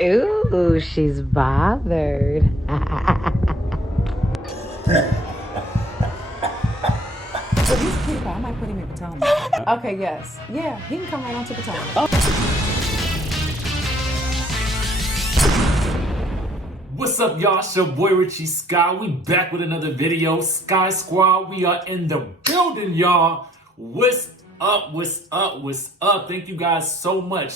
Ooh, she's bothered. So he's a cute guy. I might put him in Potomac. Okay, yes. Yeah, he can come right on to Potomac. What's up, y'all? It's your boy Richie Sky. We back with another video. Sky Squad, we are in the building, y'all. What's up? What's up? What's up? Thank you guys so much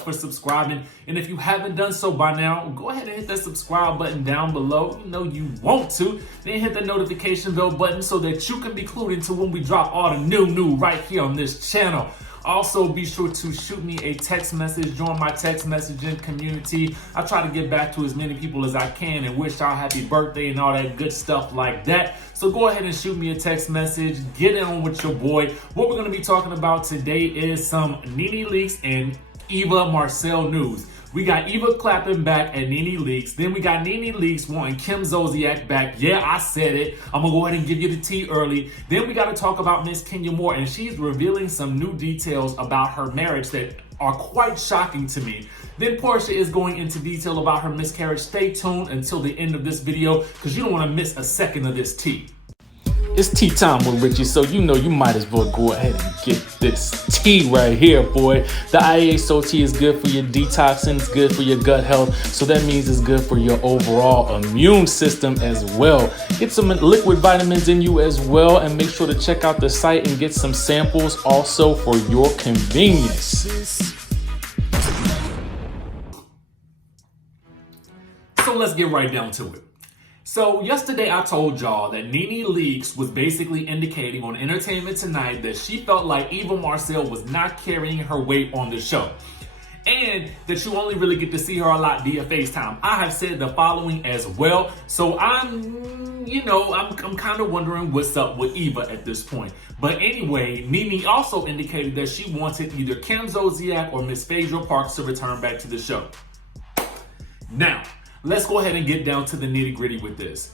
for subscribing. And if you haven't done so by now, go ahead and hit that subscribe button down below. You know you want to. Then hit the notification bell button so that you can be clued into when we drop all the new right here on this channel. Also, be sure to shoot me a text message, join my text messaging community. I try to get back to as many people as I can and wish y'all happy birthday and all that good stuff like that. So go ahead and shoot me a text message, get on with your boy. What we're gonna be talking about today is some Nene leaks and Eva Marcille news. We got Eva clapping back at Nene leaks. Then we got Nene leaks wanting Kim Zolciak back. Yeah, I said it. I'm gonna go ahead and give you the tea early. Then we gotta talk about Miss Kenya more, and she's revealing some new details about her marriage that are quite shocking to me. Then Porsha is going into detail about her miscarriage. Stay tuned until the end of this video because you don't want to miss a second of this tea. It's tea time with Richie, so you know you might as well go ahead and get this tea right here, boy. The IASO tea is good for your detoxing, it's good for your gut health, so that means it's good for your overall immune system as well. Get some liquid vitamins in you as well, and make sure to check out the site and get some samples also for your convenience. So let's get right down to it. So yesterday I told y'all that Nene Leakes was basically indicating on Entertainment Tonight that she felt like Eva Marcille was not carrying her weight on the show. And that you only really get to see her a lot via FaceTime. I have said the following as well. So I'm kind of wondering what's up with Eva at this point. But anyway, Nene also indicated that she wanted either Kim Zolciak or Miss Phaedra Parks to return back to the show. Now, let's go ahead and get down to the nitty-gritty with this.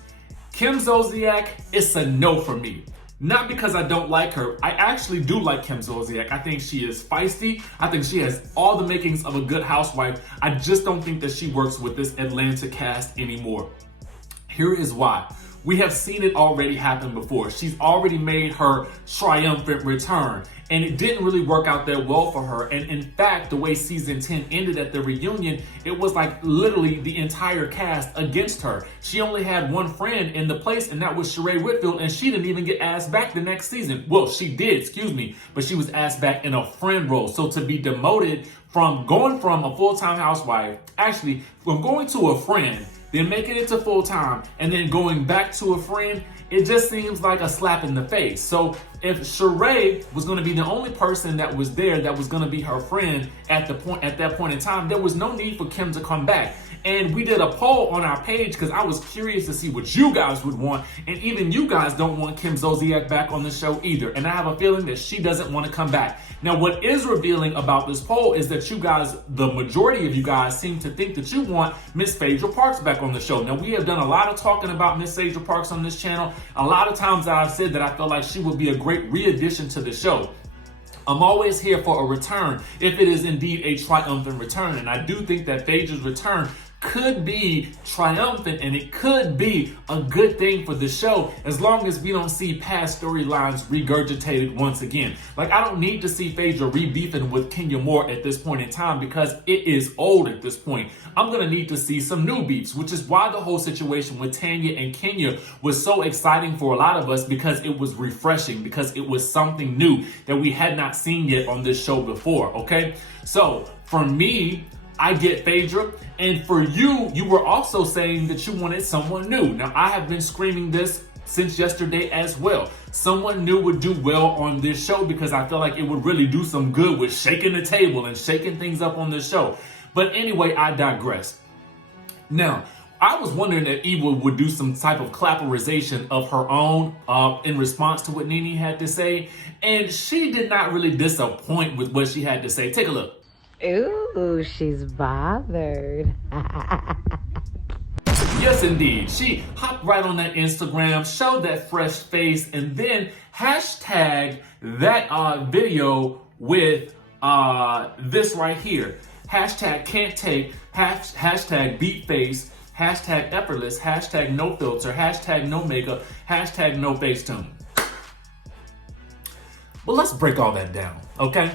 Kim Zolciak, it's a no for me. Not because I don't like her. I actually do like Kim Zolciak. I think she is feisty. I think she has all the makings of a good housewife. I just don't think that she works with this Atlanta cast anymore. Here is why. We have seen it already happen before. She's already made her triumphant return, and it didn't really work out that well for her. And in fact, the way season 10 ended at the reunion, it was like literally the entire cast against her. She only had one friend in the place, and that was Sheree Whitfield, and she didn't even get asked back the next season. Well, she did, excuse me, but she was asked back in a friend role. So to be demoted from going from a full-time housewife, actually from going to a friend, then making it to full-time, and then going back to a friend, it just seems like a slap in the face. So if Sheree was going to be the only person that was there that was going to be her friend at that point in time, there was no need for Kim to come back. And we did a poll on our page because I was curious to see what you guys would want. And even you guys don't want Kim Zolciak back on the show either. And I have a feeling that she doesn't want to come back. Now, what is revealing about this poll is that you guys, the majority of you guys, seem to think that you want Miss Phaedra Parks back on the show. Now, we have done a lot of talking about Miss Phaedra Parks on this channel. A lot of times I've said that I feel like she would be a great re-addition to the show. I'm always here for a return if it is indeed a triumphant return. And I do think that Phaedra's return could be triumphant, and it could be a good thing for the show as long as we don't see past storylines regurgitated once again. Like, I don't need to see Phaedra re-beefing with Kenya more at this point in time because it is old at this point. I'm gonna need to see some new beefs, which is why the whole situation with Tanya and Kenya was so exciting for a lot of us, because it was refreshing, because it was something new that we had not seen yet on this show before, okay? So for me, I get Phaedra, and for you, you were also saying that you wanted someone new. Now, I have been screaming this since yesterday as well. Someone new would do well on this show because I feel like it would really do some good with shaking the table and shaking things up on this show. But anyway, I digress. Now, I was wondering if Eva would do some type of clapperization of her own in response to what Nene had to say, and she did not really disappoint with what she had to say. Take a look. Ooh, she's bothered. Yes, indeed. She hopped right on that Instagram, showed that fresh face, and then hashtag that video with this right here. hashtag can't take, hashtag beat face, hashtag effortless, hashtag no filter, hashtag no makeup, hashtag no Facetune. But let's break all that down, okay?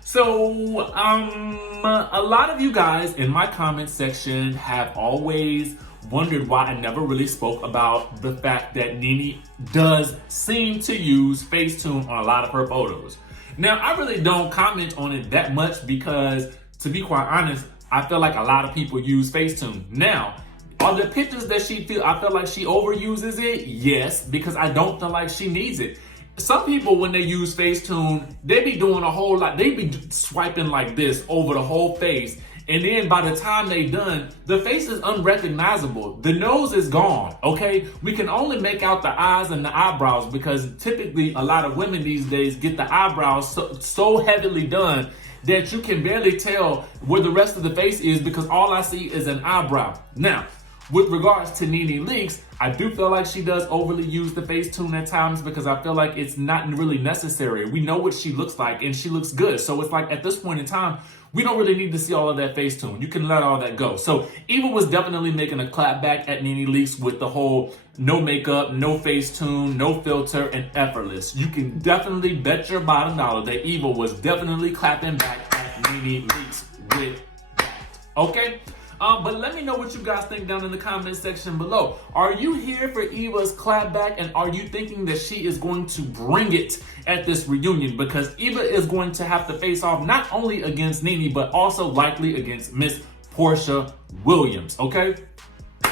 So, a lot of you guys in my comment section have always wondered why I never really spoke about the fact that Nene does seem to use Facetune on a lot of her photos. Now, I really don't comment on it that much because, to be quite honest, I feel like a lot of people use Facetune. Now, are the pictures that I feel like she overuses it? Yes, because I don't feel like she needs it. Some people, when they use Facetune, they be doing a whole lot. They be swiping like this over the whole face. And then by the time they done, the face is unrecognizable. The nose is gone, okay? We can only make out the eyes and the eyebrows because typically a lot of women these days get the eyebrows so heavily done that you can barely tell where the rest of the face is because all I see is an eyebrow. Now, with regards to Nene Leakes, I do feel like she does overly use the Facetune at times because I feel like it's not really necessary. We know what she looks like and she looks good. So it's like at this point in time, we don't really need to see all of that Facetune. You can let all that go. So Eva was definitely making a clap back at Nene Leakes with the whole no makeup, no Facetune, no filter, and effortless. You can definitely bet your bottom dollar that Eva was definitely clapping back at Nene Leakes with that. Okay? But let me know what you guys think down in the comment section below. Are you here for Eva's clapback, and are you thinking that she is going to bring it at this reunion? Because Eva is going to have to face off not only against Nene, but also likely against Miss Porsha Williams, okay?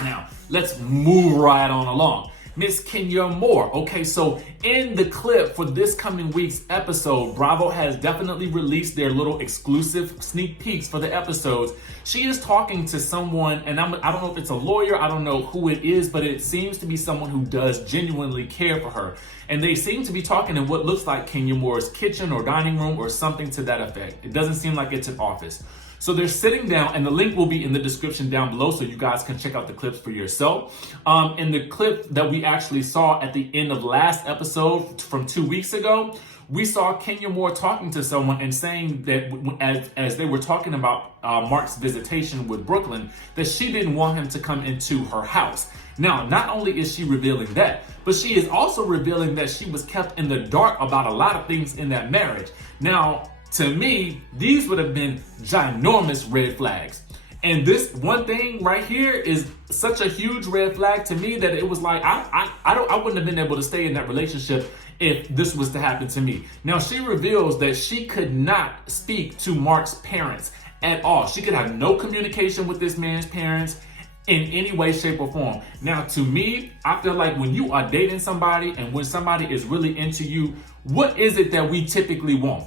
Now, let's move right on along. Miss Kenya Moore. Okay, so in the clip for this coming week's episode, Bravo has definitely released their little exclusive sneak peeks for the episodes. She is talking to someone, and I don't know if it's a lawyer, I don't know who it is, but it seems to be someone who does genuinely care for her. And they seem to be talking in what looks like Kenya Moore's kitchen or dining room or something to that effect. It doesn't seem like it's an office. So they're sitting down, and the link will be in the description down below so you guys can check out the clips for yourself. In the clip that we actually saw at the end of last episode from 2 weeks ago, we saw Kenya Moore talking to someone and saying that as they were talking about Marc's visitation with Brooklyn, that she didn't want him to come into her house. Now, not only is she revealing that, but she is also revealing that she was kept in the dark about a lot of things in that marriage. Now, to me, these would have been ginormous red flags. And this one thing right here is such a huge red flag to me that it was like, I wouldn't have been able to stay in that relationship if this was to happen to me. Now, she reveals that she could not speak to Marc's parents at all. She could have no communication with this man's parents in any way, shape, or form. Now, to me, I feel like when you are dating somebody and when somebody is really into you, what is it that we typically want?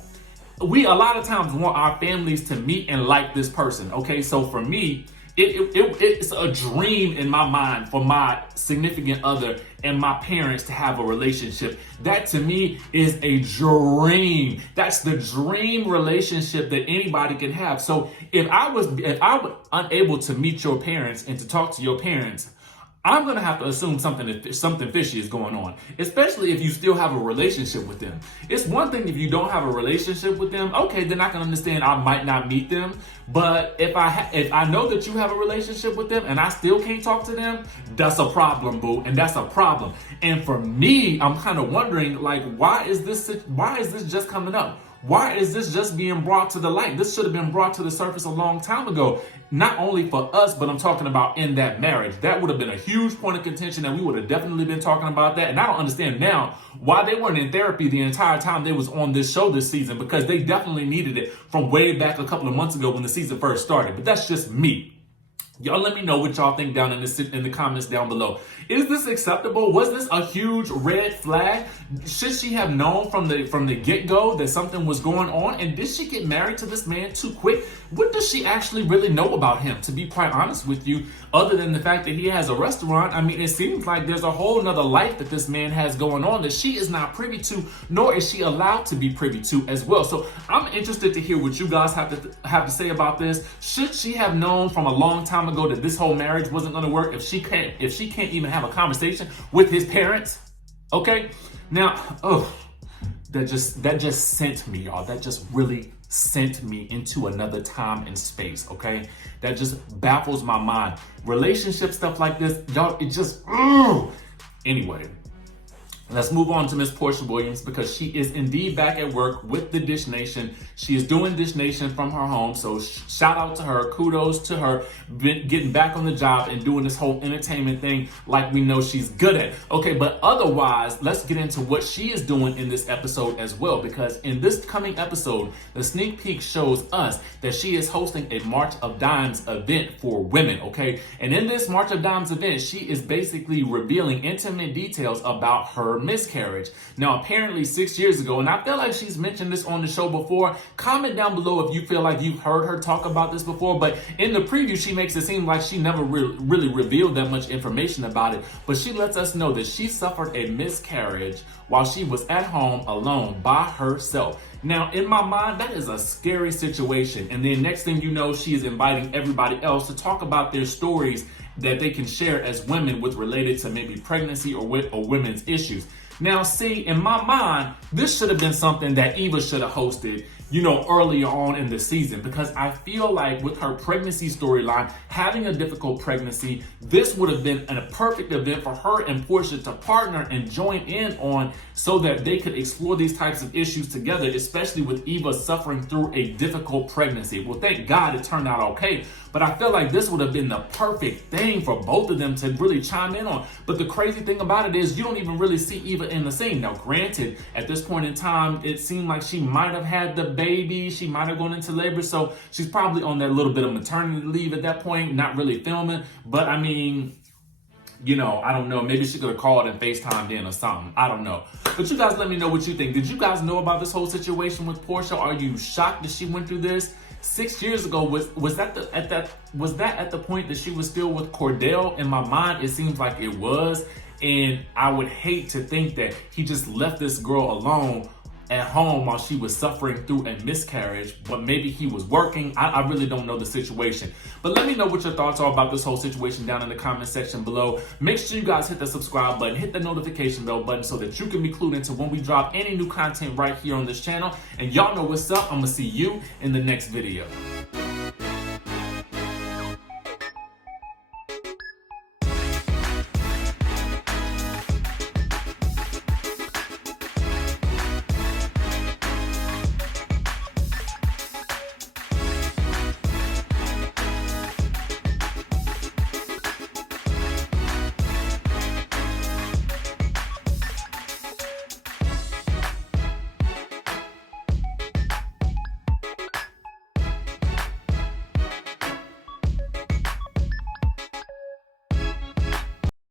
We a lot of times want our families to meet and like this person, okay? So for me, it's a dream in my mind for my significant other and my parents to have a relationship. That to me is a dream. That's the dream relationship that anybody can have. So if I was unable to meet your parents and to talk to your parents, I'm going to have to assume something fishy is going on, especially if you still have a relationship with them. It's one thing if you don't have a relationship with them, okay, then I can understand I might not meet them. But if I know that you have a relationship with them and I still can't talk to them, that's a problem, boo, and that's a problem. And for me, I'm kind of wondering, like, why is this just coming up? Why is this just being brought to the light? This should have been brought to the surface a long time ago. Not only for us, but I'm talking about in that marriage. That would have been a huge point of contention, and we would have definitely been talking about that. And I don't understand now why they weren't in therapy the entire time they was on this show this season, because they definitely needed it from way back a couple of months ago when the season first started. But that's just me. Y'all let me know what y'all think down in the comments down below. Is this acceptable? Was this a huge red flag? Should she have known from the get-go that something was going on? And did she get married to this man too quick? What does she actually really know about him, to be quite honest with you, other than the fact that he has a restaurant? I mean, it seems like there's a whole nother life that this man has going on that she is not privy to, nor is she allowed to be privy to as well. So I'm interested to hear what you guys have to say about this. Should she have known from a long time ago that this whole marriage wasn't going to work if she can't even have a conversation with his parents? Okay, now, that just sent me, y'all. That just really sent me into another time and space, okay? That just baffles my mind. Relationship stuff like this, y'all, it just, Anyway, let's move on to Miss Porsha Williams, because she is indeed back at work with the Dish Nation. She is doing Dish Nation from her home, so shout out to her, kudos to her, getting back on the job and doing this whole entertainment thing like we know she's good at. Okay, but otherwise, let's get into what she is doing in this episode as well, because in this coming episode, the sneak peek shows us that she is hosting a March of Dimes event for women, okay? And in this March of Dimes event, she is basically revealing intimate details about her miscarriage. Now, apparently 6 years ago, and I feel like she's mentioned this on the show before. Comment down below if you feel like you've heard her talk about this before, but in the preview, she makes it seem like she never really revealed that much information about it, but she lets us know that she suffered a miscarriage while she was at home alone by herself. Now, in my mind, that is a scary situation. And then next thing you know, she is inviting everybody else to talk about their stories that they can share as women with related to maybe pregnancy or women's issues. Now, see, in my mind, this should have been something that Eva should have hosted, earlier on in the season, because I feel like with her pregnancy storyline, having a difficult pregnancy, this would have been a perfect event for her and Porsha to partner and join in on, so that they could explore these types of issues together, especially with Eva suffering through a difficult pregnancy. Well, thank God it turned out okay, but I feel like this would have been the perfect thing for both of them to really chime in on. But the crazy thing about it is you don't even really see Eva in the scene. Now, granted, at this point in time, it seemed like she might have had the baby, she might have gone into labor, so she's probably on that little bit of maternity leave at that point, not really filming. But I mean, I don't know. Maybe she could have called and FaceTimed in or something. I don't know. But you guys let me know what you think. Did you guys know about this whole situation with Porsha? Are you shocked that she went through this? 6 years ago, was that at the point that she was still with Cordell? In my mind, it seems like it was. And I would hate to think that he just left this girl alone at home while she was suffering through a miscarriage, but maybe he was working. I really don't know the situation. But let me know what your thoughts are about this whole situation down in the comment section below. Make sure you guys hit the subscribe button, hit the notification bell button, so that you can be clued into when we drop any new content right here on this channel. And y'all know what's up. I'm gonna see you in the next video.